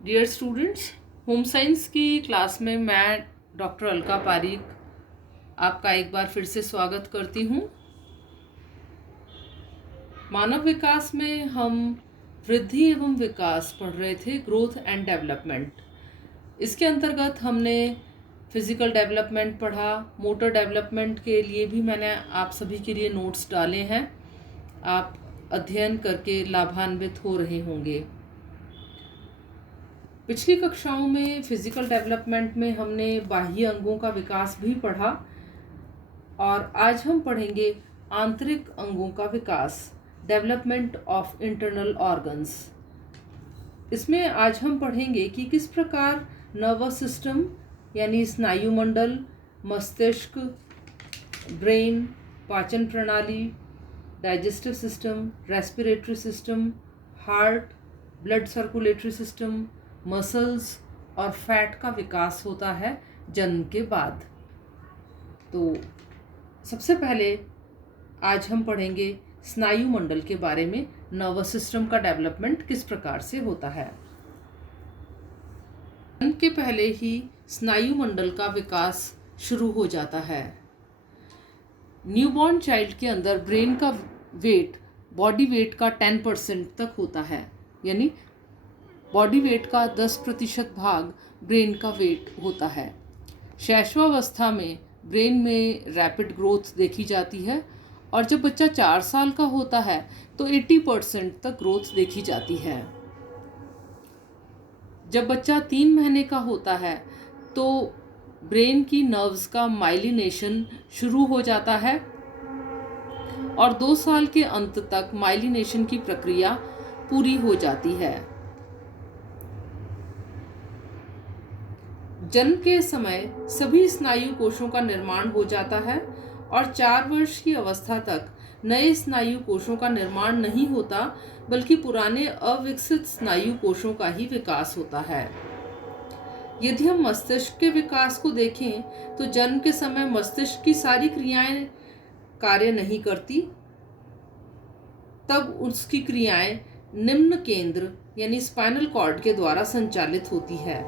Dear students, home science की class में मैं डॉक्टर अलका पारीक आपका एक बार फिर से स्वागत करती हूँ। मानव विकास में हम वृद्धि एवं विकास पढ़ रहे थे, ग्रोथ एंड डेवलपमेंट। इसके अंतर्गत हमने फिजिकल डेवलपमेंट पढ़ा, मोटर डेवलपमेंट के लिए भी मैंने आप सभी के लिए नोट्स डाले हैं। आप अध्ययन करके लाभान्वित हो रहे होंगे। पिछली कक्षाओं में फिजिकल डेवलपमेंट में हमने बाह्य अंगों का विकास भी पढ़ा और आज हम पढ़ेंगे आंतरिक अंगों का विकास, डेवलपमेंट ऑफ इंटरनल ऑर्गन्स। इसमें आज हम पढ़ेंगे कि किस प्रकार नर्वस सिस्टम यानी स्नायु मंडल, मस्तिष्क, ब्रेन, पाचन प्रणाली, digestive system, respiratory system, heart, blood circulatory system, muscles और फैट का विकास होता है जन्म के बाद। तो सबसे पहले आज हम पढ़ेंगे स्नायु मंडल के बारे में, नर्वस सिस्टम का डेवलपमेंट किस प्रकार से होता है। जन्म के पहले ही स्नायु मंडल का विकास शुरू हो जाता है। न्यूबॉर्न चाइल्ड के अंदर ब्रेन का वेट बॉडी वेट का 10% तक होता है, यानी बॉडी वेट का 10% भाग ब्रेन का वेट होता है। शैशवावस्था में ब्रेन में रैपिड ग्रोथ देखी जाती है और जब बच्चा 4 साल का होता है तो 80% तक ग्रोथ देखी जाती है। जब बच्चा 3 महीने का होता है तो ब्रेन की नर्व्स का माइलिनेशन शुरू हो जाता है और 2 साल के अंत तक माइलिनेशन की प्रक्रिया पूरी हो जाती है। जन्म के समय सभी स्नायु कोशों का निर्माण हो जाता है और 4 वर्ष की अवस्था तक नए स्नायु कोशों का निर्माण नहीं होता, बल्कि पुराने अविकसित स्नायु कोशों का ही विकास होता है। यदि हम मस्तिष्क के विकास को देखें तो जन्म के समय मस्तिष्क की सारी क्रियाएं कार्य नहीं करती, तब उसकी क्रियाएं निम्न केंद्र यानी स्पाइनल कॉर्ड के द्वारा संचालित होती है।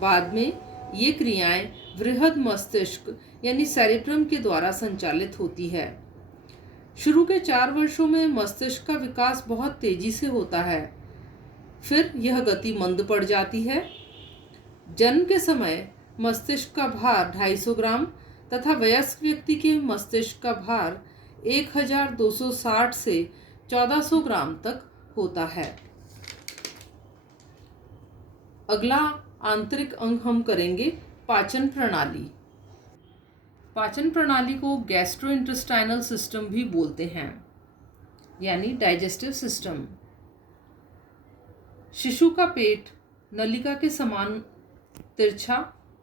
बाद में ये क्रियाएं वृहद मस्तिष्क यानी सेरेब्रम के द्वारा संचालित होती है। शुरू के 4 वर्षों में मस्तिष्क का विकास बहुत तेजी से होता है, फिर यह गति मंद पड़ जाती है। जन्म के समय मस्तिष्क का भार 250 ग्राम तथा वयस्क व्यक्ति के मस्तिष्क का भार 1260 से 1400 ग्राम तक होता है। अगला आंतरिक अंग हम करेंगे पाचन प्रणाली। पाचन प्रणाली को गैस्ट्रोइंटेस्टाइनल सिस्टम भी बोलते हैं, यानी डाइजेस्टिव सिस्टम। शिशु का पेट नलिका के समान तिरछा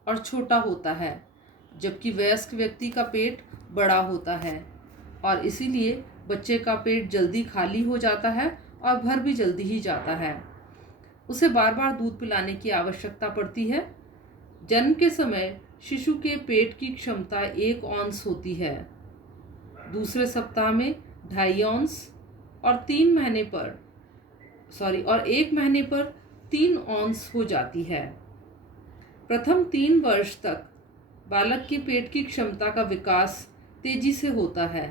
और छोटा होता है, जबकि वयस्क व्यक्ति का पेट बड़ा होता है और इसीलिए बच्चे का पेट जल्दी खाली हो जाता है और भर भी जल्दी ही जाता है। उसे बार बार दूध पिलाने की आवश्यकता पड़ती है। जन्म के समय शिशु के पेट की क्षमता 1 औंस होती है, दूसरे सप्ताह में 2.5 औंस और 1 महीने पर 3 औंस हो जाती है। प्रथम 3 वर्ष तक बालक के पेट की क्षमता का विकास तेजी से होता है,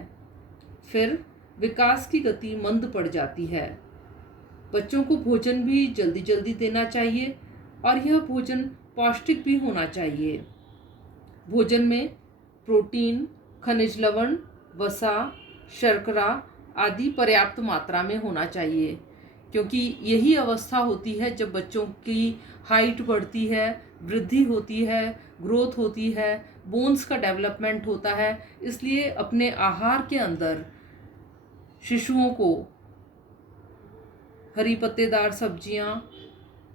फिर विकास की गति मंद पड़ जाती है। बच्चों को भोजन भी जल्दी जल्दी देना चाहिए और यह भोजन पौष्टिक भी होना चाहिए। भोजन में प्रोटीन, खनिज लवण, वसा, शर्करा आदि पर्याप्त मात्रा में होना चाहिए, क्योंकि यही अवस्था होती है जब बच्चों की हाइट बढ़ती है, वृद्धि होती है, ग्रोथ होती है, बोन्स का डेवलपमेंट होता है। इसलिए अपने आहार के अंदर शिशुओं को हरी पत्तेदार सब्जियां,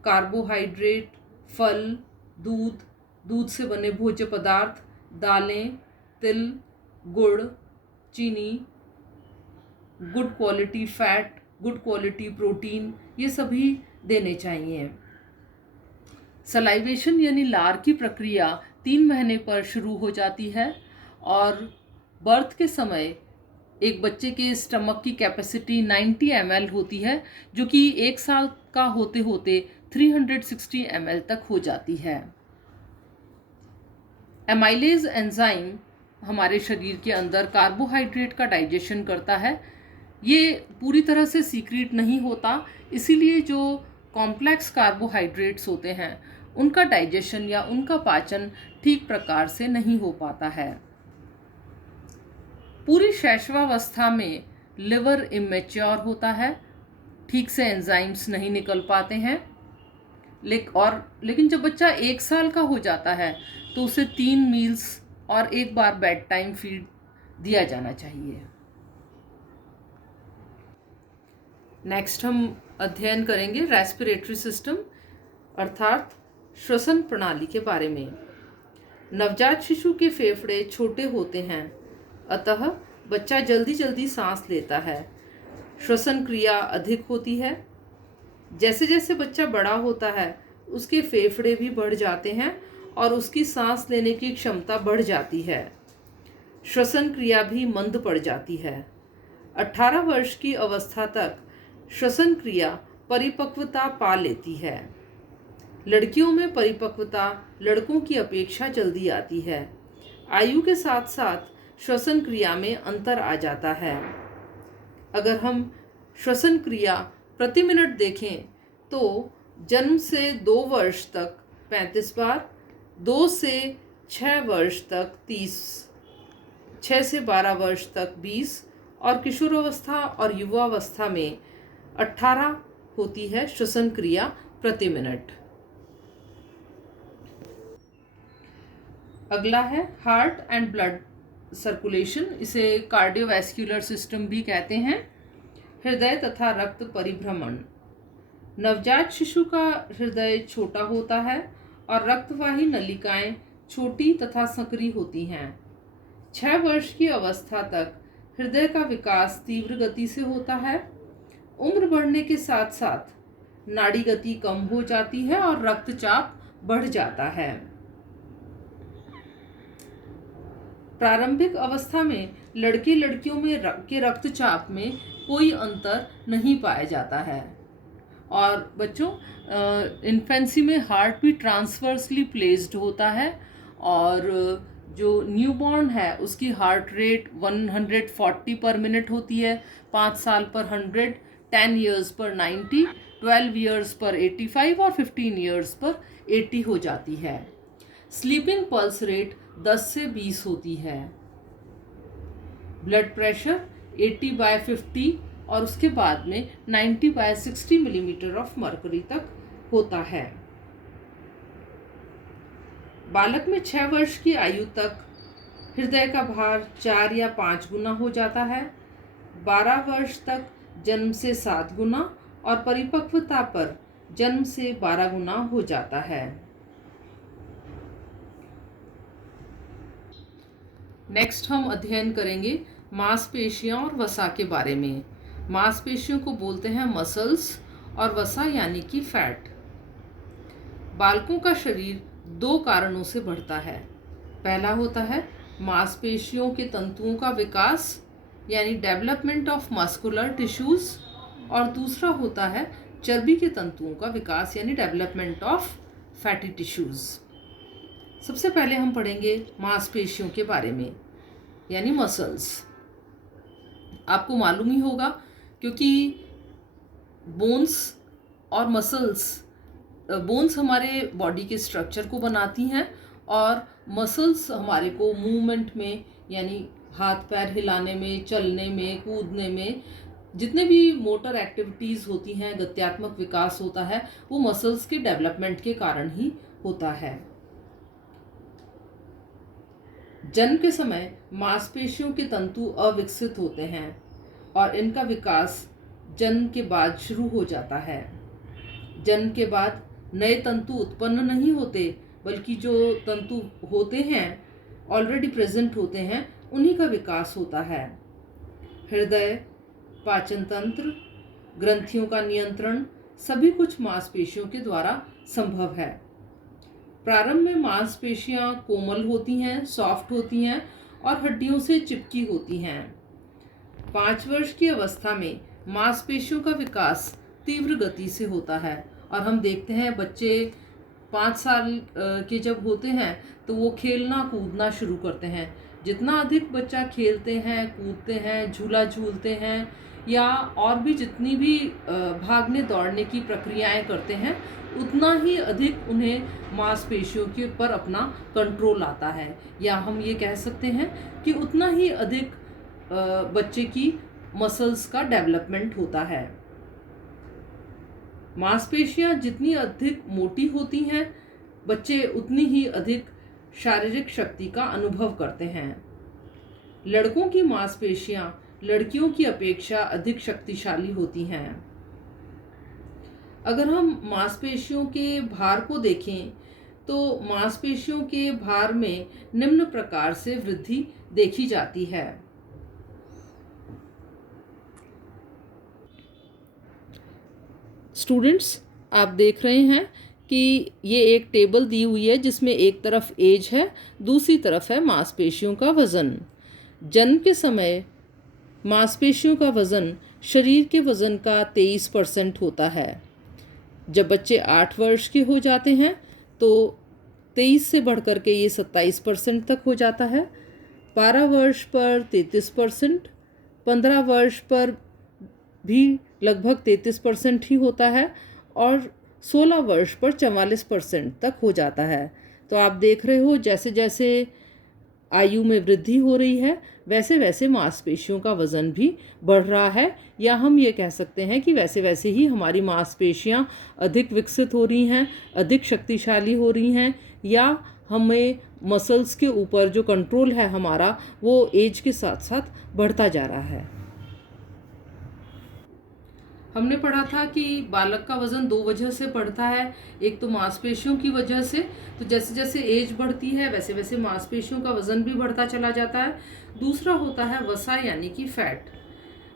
कार्बोहाइड्रेट, फल, दूध से बने भोज्य पदार्थ, दालें, तिल, गुड़, चीनी, good quality fat, good quality protein, ये सभी देने चाहिए। सलाइवेशन यानी लार की प्रक्रिया 3 महीने पर शुरू हो जाती है और बर्थ के समय एक बच्चे के स्टमक की कैपेसिटी 90 ml होती है, जो कि 1 साल का होते होते 360 ml तक हो जाती है। एमाइलेज एंजाइम हमारे शरीर के अंदर कार्बोहाइड्रेट का डाइजेशन करता है। ये पूरी तरह से सीक्रेट नहीं होता, इसीलिए जो कॉम्प्लेक्स कार्बोहाइड्रेट्स होते हैं उनका डाइजेशन या उनका पाचन ठीक प्रकार से नहीं हो पाता है। पूरी शैशवावस्था में लिवर इमेच्योर होता है, ठीक से एंजाइम्स नहीं निकल पाते हैं। लेकिन जब बच्चा 1 साल का हो जाता है तो उसे 3 मील्स और 1 बार बेड टाइम फीड दिया जाना चाहिए। नेक्स्ट हम अध्ययन करेंगे रेस्पिरेटरी सिस्टम अर्थात श्वसन प्रणाली के बारे में। नवजात शिशु के फेफड़े छोटे होते हैं, अतः बच्चा जल्दी जल्दी सांस लेता है। श्वसन क्रिया अधिक होती है। जैसे जैसे बच्चा बड़ा होता है उसके फेफड़े भी बढ़ जाते हैं और उसकी सांस लेने की क्षमता बढ़ जाती है। श्वसन क्रिया भी मंद पड़ जाती है। 18 वर्ष की अवस्था तक श्वसन क्रिया परिपक्वता पा लेती है। लड़कियों में परिपक्वता लड़कों की अपेक्षा जल्दी आती है। आयु के साथ साथ श्वसन क्रिया में अंतर आ जाता है। अगर हम श्वसन क्रिया प्रति मिनट देखें तो जन्म से 2 वर्ष तक 35 बार, 2 से 6 वर्ष तक 30, 6 से 12 वर्ष तक 20 और किशोरावस्था और युवावस्था में 18 होती है श्वसन क्रिया प्रति मिनट। अगला है हार्ट एंड ब्लड सर्कुलेशन, इसे कार्डियोवैस्कुलर सिस्टम भी कहते हैं। हृदय तथा रक्त परिभ्रमण। नवजात शिशु का हृदय छोटा होता है और रक्तवाही नलिकाएं छोटी तथा संकरी होती हैं। 6 वर्ष की अवस्था तक हृदय का विकास तीव्र गति से होता है। उम्र बढ़ने के साथ साथ नाड़ी गति कम हो जाती है और रक्तचाप बढ़ जाता है। प्रारंभिक अवस्था में लड़के लड़कियों में के रक्तचाप में कोई अंतर नहीं पाया जाता है। और बच्चों, इन्फेंसी में हार्ट भी ट्रांसवर्सली प्लेस्ड होता है और जो न्यूबॉर्न है उसकी हार्ट रेट 140 पर मिनट होती है। 5 साल पर 100, 10 ईयर्स पर 90, 12 ईयर्स पर 85 और 15 ईयर्स पर 80 हो जाती है। स्लीपिंग पल्स रेट 10 से 20 होती है। ब्लड प्रेशर 80/50 और उसके बाद में 90/60 मिलीमीटर ऑफ मर्करी तक होता है। बालक में 6 वर्ष की आयु तक हृदय का भार 4 या 5 गुना हो जाता है। 12 वर्ष तक जन्म से 7 गुना और परिपक्वता पर जन्म से 12 गुना हो जाता है। नेक्स्ट हम अध्ययन करेंगे मांसपेशियां और वसा के बारे में। मांसपेशियों को बोलते हैं मसल्स और वसा यानी कि फैट। बालकों का शरीर 2 कारणों से बढ़ता है। पहला होता है मांसपेशियों के तंतुओं का विकास यानी डेवलपमेंट ऑफ मस्कुलर टिश्यूज, और दूसरा होता है चर्बी के तंतुओं का विकास यानी डेवलपमेंट ऑफ फैटी टिश्यूज। सबसे पहले हम पढ़ेंगे मांसपेशियों के बारे में यानी मसल्स। आपको मालूम ही होगा क्योंकि बोन्स और मसल्स, बोन्स हमारे बॉडी के स्ट्रक्चर को बनाती हैं और मसल्स हमारे को मूवमेंट में यानी हाथ पैर हिलाने में, चलने में, कूदने में, जितने भी मोटर एक्टिविटीज़ होती हैं, गत्यात्मक विकास होता है, वो मसल्स के डेवलपमेंट के कारण ही होता है। जन्म के समय मांसपेशियों के तंतु अविकसित होते हैं और इनका विकास जन्म के बाद शुरू हो जाता है। जन्म के बाद नए तंतु उत्पन्न नहीं होते, बल्कि जो तंतु होते हैं ऑलरेडी प्रेजेंट होते हैं उन्हीं का विकास होता है। हृदय, पाचन तंत्र, ग्रंथियों का नियंत्रण सभी कुछ मांसपेशियों के द्वारा संभव है। प्रारंभ में मांसपेशियां कोमल होती हैं, सॉफ्ट होती हैं और हड्डियों से चिपकी होती हैं। 5 वर्ष की अवस्था में मांसपेशियों का विकास तीव्र गति से होता है और हम देखते हैं बच्चे 5 साल के जब होते हैं तो वो खेलना कूदना शुरू करते हैं। जितना अधिक बच्चा खेलते हैं, कूदते हैं, झूला झूलते हैं या और भी जितनी भी भागने दौड़ने की प्रक्रियाएं करते हैं, उतना ही अधिक उन्हें मांसपेशियों के ऊपर अपना कंट्रोल आता है, या हम ये कह सकते हैं कि उतना ही अधिक बच्चे की मसल्स का डेवलपमेंट होता है। मांसपेशियां जितनी अधिक मोटी होती हैं, बच्चे उतनी ही अधिक शारीरिक शक्ति का अनुभव करते हैं। लड़कों की मांसपेशियां लड़कियों की अपेक्षा अधिक शक्तिशाली होती हैं। अगर हम मांसपेशियों के भार को देखें तो मांसपेशियों के भार में निम्न प्रकार से वृद्धि देखी जाती है। स्टूडेंट्स, आप देख रहे हैं कि ये एक टेबल दी हुई है जिसमें एक तरफ एज है, दूसरी तरफ है मांसपेशियों का वज़न। जन्म के समय मांसपेशियों का वज़न शरीर के वज़न का 23% होता है। जब बच्चे 8 वर्ष के हो जाते हैं तो 23 से बढ़कर के ये 27% तक हो जाता है। 12 वर्ष पर 33%, 15 वर्ष पर भी लगभग 33% ही होता है और 16 वर्ष पर 44% तक हो जाता है। तो आप देख रहे हो जैसे जैसे आयु में वृद्धि हो रही है वैसे वैसे मांसपेशियों का वज़न भी बढ़ रहा है, या हम ये कह सकते हैं कि वैसे वैसे ही हमारी मांसपेशियां अधिक विकसित हो रही हैं, अधिक शक्तिशाली हो रही हैं, या हमें मसल्स के ऊपर जो कंट्रोल है हमारा वो एज के साथ साथ बढ़ता जा रहा है। हमने पढ़ा था कि बालक का वज़न 2 वजह से बढ़ता है। एक तो मांसपेशियों की वजह से, तो जैसे जैसे एज बढ़ती है वैसे वैसे मांसपेशियों का वज़न भी बढ़ता चला जाता है। दूसरा होता है वसा यानी कि फैट।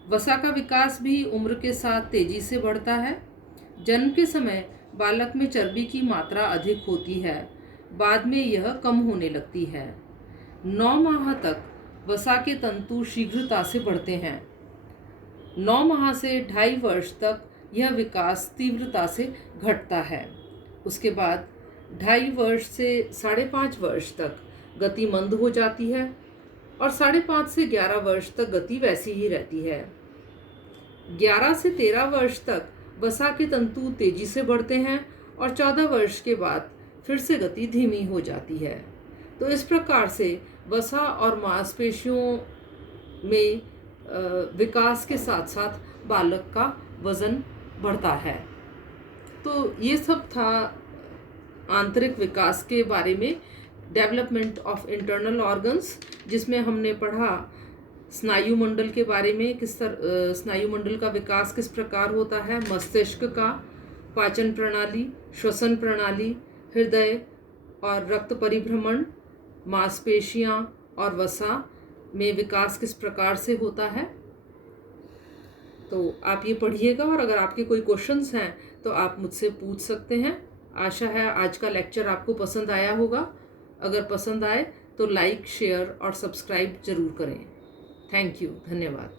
वसा का विकास भी उम्र के साथ तेज़ी से बढ़ता है। जन्म के समय बालक में चर्बी की मात्रा अधिक होती है, बाद में यह कम होने लगती है। 9 माह तक वसा के तंतु शीघ्रता से बढ़ते हैं। 9 माह से 2.5 वर्ष तक यह विकास तीव्रता से घटता है। उसके बाद 2.5 वर्ष से 5.5 वर्ष तक गति मंद हो जाती है और 5.5 से 11 वर्ष तक गति वैसी ही रहती है। 11 से 13 वर्ष तक वसा के तंतु तेजी से बढ़ते हैं और 14 वर्ष के बाद फिर से गति धीमी हो जाती है। तो इस प्रकार से वसा और मांसपेशियों में विकास के साथ साथ बालक का वज़न बढ़ता है। तो ये सब था आंतरिक विकास के बारे में, डेवलपमेंट ऑफ इंटरनल ऑर्गन्स, जिसमें हमने पढ़ा स्नायु मंडल के बारे में, स्नायु मंडल का विकास किस प्रकार होता है, मस्तिष्क का, पाचन प्रणाली, श्वसन प्रणाली, हृदय और रक्त परिभ्रमण, मांसपेशियां और वसा में विकास किस प्रकार से होता है। तो आप ये पढ़िएगा और अगर आपके कोई क्वेश्चंस हैं तो आप मुझसे पूछ सकते हैं। आशा है आज का लेक्चर आपको पसंद आया होगा। अगर पसंद आए तो लाइक, शेयर और सब्सक्राइब ज़रूर करें। थैंक यू, धन्यवाद।